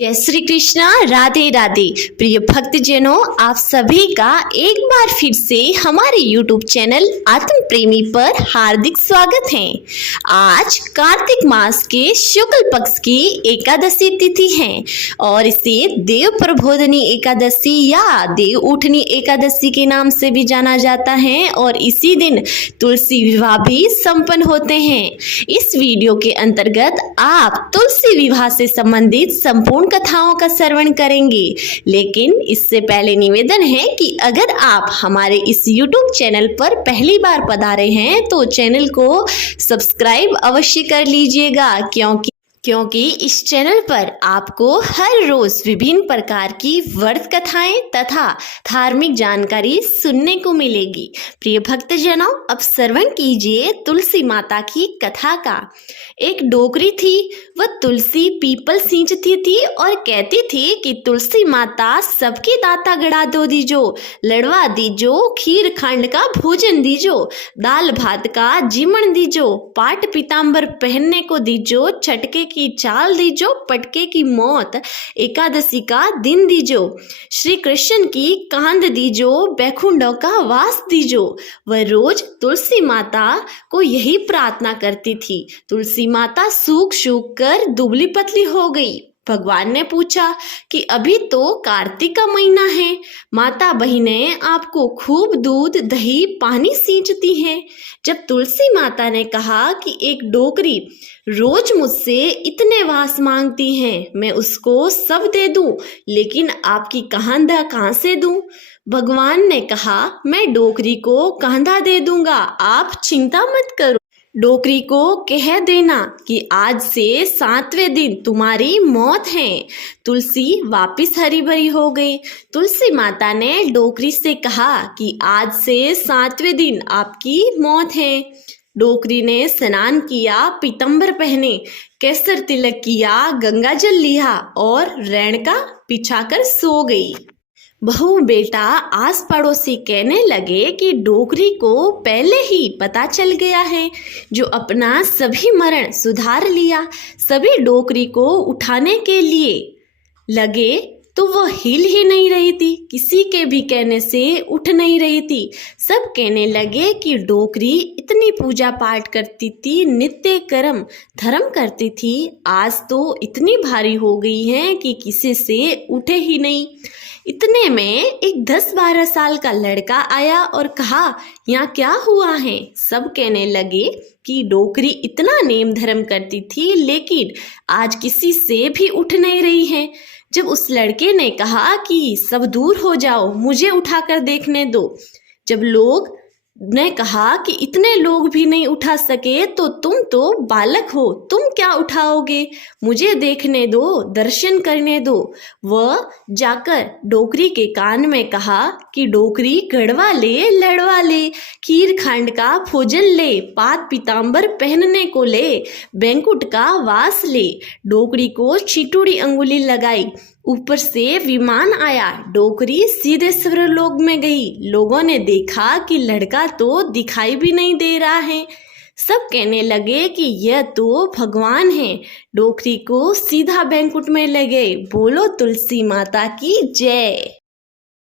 जय श्री कृष्णा, राधे राधे। प्रिय भक्तजनों, आप सभी का एक बार फिर से हमारे YouTube चैनल आत्म प्रेमी पर हार्दिक स्वागत है। आज कार्तिक मास के शुक्ल पक्ष की एकादशी तिथि है और इसे देव प्रबोधनी एकादशी या देव उठनी एकादशी के नाम से भी जाना जाता है और इसी दिन तुलसी विवाह भी संपन्न होते हैं। इस वीडियो के अंतर्गत आप तुलसी विवाह से संबंधित संपूर्ण कथाओं का श्रवण करेंगे, लेकिन इससे पहले निवेदन है कि अगर आप हमारे इस YouTube चैनल पर पहली बार पधारे हैं तो चैनल को सब्सक्राइब अवश्य कर लीजिएगा, क्योंकि इस चैनल पर आपको हर रोज विभिन्न प्रकार की व्रत कथाएं तथा धार्मिक जानकारी सुनने को मिलेगी। प्रिय भक्तजनों, अब श्रवण कीजिए तुलसी माता की कथा का। एक डोकरी थी, वह तुलसी पीपल सींचती थी और कहती थी कि तुलसी माता सबकी दाता गड़ा दो दीजो, लड़वा दीजो, खीर खंड का भोजन दीजो, दाल भात का जीमण दीजो, पाट पीताम्बर पहनने को दीजो, छटके की चाल दीजो, पटके की मौत, एकादशी का दिन दीजो, श्री कृष्ण की कांद दीजो, बैकुंठों का वास दीजो। वह रोज तुलसी माता को यही प्रार्थना करती थी। तुलसी माता सूख सूख कर दुबली पतली हो गई। भगवान ने पूछा कि अभी तो कार्तिक का महीना है, माता बहिनें आपको खूब दूध दही पानी सींचती हैं। जब तुलसी माता ने कहा कि एक डोकरी रोज मुझसे इतने वास मांगती है, मैं उसको सब दे दूं, लेकिन आपकी कांधा कहाँ से दूं? भगवान ने कहा, मैं डोकरी को कांधा दे दूंगा, आप चिंता मत करो। डोकरी को कह देना कि आज से 7वें दिन तुम्हारी मौत है। तुलसी वापिस हरी भरी हो गई। तुलसी माता ने डोकरी से कहा कि आज से 7वें दिन आपकी मौत है। डोकरी ने स्नान किया, पीतम्बर पहने, केसर तिलक किया, गंगा जल लिया और रेणका बिछाकर सो गई। बहू बेटा आस पड़ोसी कहने लगे कि डोकरी को पहले ही पता चल गया है, जो अपना सभी मरण सुधार लिया। सभी डोकरी को उठाने के लिए लगे तो वह हिल ही नहीं रही थी, किसी के भी कहने से उठ नहीं रही थी। सब कहने लगे कि डोकरी इतनी पूजा पाठ करती थी, नित्य कर्म धर्म करती थी, आज तो इतनी भारी हो गई है कि किसी से उठे ही नहीं। इतने में एक 10-12 साल का लड़का आया और कहा, यहाँ क्या हुआ है? सब कहने लगे कि डोकरी इतना नेम धर्म करती थी, लेकिन आज किसी से भी उठ नहीं रही है। जब उस लड़के ने कहा कि सब दूर हो जाओ, मुझे उठाकर देखने दो, जब लोग ने कहा कि इतने लोग भी नहीं उठा सके तो तुम तो बालक हो, तुम क्या उठाओगे, मुझे देखने दो, दर्शन करने दो। वह जाकर डोकरी के कान में कहा कि डोकरी गढ़वा ले, लड़वा ले, खीर खंड का भोजन ले, पात पीताम्बर पहनने को ले, बैंकुट का वास ले। डोकरी को छिटुड़ी अंगुली लगाई, ऊपर से विमान आया, डोकरी सीधे स्वर्गलोक में गई। लोगों ने देखा कि लड़का तो दिखाई भी नहीं दे रहा है। सब कहने लगे कि यह तो भगवान है। डोकरी को सीधा बैंकुट में ले गए। बोलो तुलसी माता की जय।